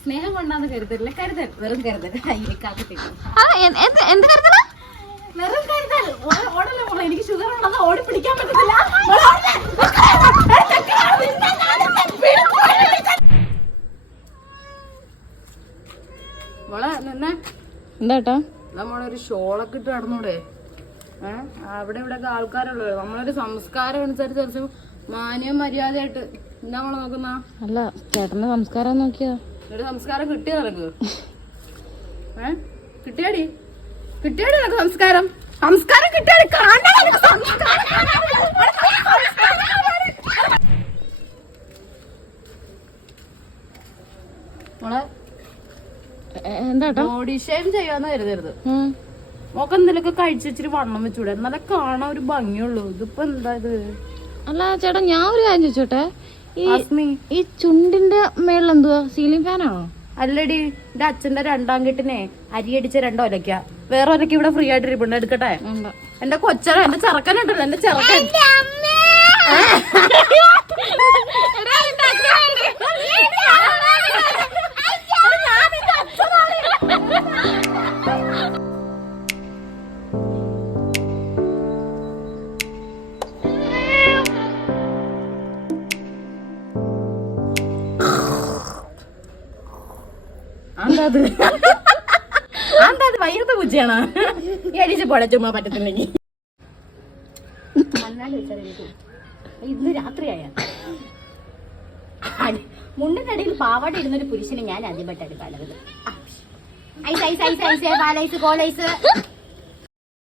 സ്നേഹം കൊണ്ടാന്ന് കരുതല്ലേ, കരുതൽ, വെറും കരുതൽ. എന്ത് കരുതല? വെറും കരുതൽ. ഓടല്ലേ മോളെ, എനിക്ക് ഷുഗർ ഉണ്ടെന്ന് ഓടി പിടിക്കാൻ പറ്റത്തില്ല. മോളെ നിന്നെ എന്താട്ടാ നമ്മളൊരു ഷോളൊക്കെ ഇട്ട് നടന്നൂടെ? അവിടെ ഇവിടെ ഒക്കെ ആൾക്കാരുള്ളൂ. നമ്മളൊരു സംസ്കാരം അനുസരിച്ച് മാന്യം മര്യാദയായിട്ട് എന്താ നമ്മള് നോക്കുന്ന? അല്ല ചേട്ടന്റെ സംസ്കാരം നോക്കിയാ ഒരു സംസ്കാരം കിട്ടിയോ നിനക്ക്? കിട്ടിയാടി നിനക്ക് സംസ്കാരം? സംസ്കാരം കിട്ടിയാടി. മോളെ എന്താട്ടാ ബോഡി ഷേം ചെയ്യാന്ന് കരുതരുത്. മോക്ക് എന്തെങ്കിലുമൊക്കെ കഴിച്ചിരി വണ്ണം വെച്ചൂടെ? എന്നാലേ കാണാൻ ഒരു ഭംഗിയുള്ളൂ. ഇതിപ്പോ എന്താ ഇത്? അല്ല ചേട്ടാ ഞാൻ ഒരു കാര്യം ചോദിച്ചോട്ടെ, ഈ ചുണ്ടിന്റെ മേളിൽ എന്തുവാ, സീലിംഗ് ഫാനാണോ? അല്ലടി, എന്റെ അച്ഛന്റെ 2ാം കെട്ടിനെ അരിയടിച്ച 2 ഒലക്ക. വേറെ ഒലക്ക ഇവിടെ ഫ്രീ ആയിട്ട് ഇരിപ്പുണ്ട്, എടുക്കട്ടെ? എന്റെ കൊച്ചന, എന്റെ ചെറുക്കനുണ്ടല്ലോ, എന്റെ ചെറുക്കൻ. അത് വയ്യാത്ത പൂച്ചയാണ്. എടിച്ച് പോടെ, ചുമ്മാ പറ്റത്തില്ലെങ്കിൽ. ഇന്ന് രാത്രിയായ മുണ്ടിന്റെ അടിയിൽ പാവാട ഇടുന്നൊരു പുരുഷനെ ഞാൻ ആദ്യമായിട്ടാണ് കാണുന്നത്. ഐസ് ഐസ് ഐസ് ഐസ്, പാലൈസ്, കോളൈസ്.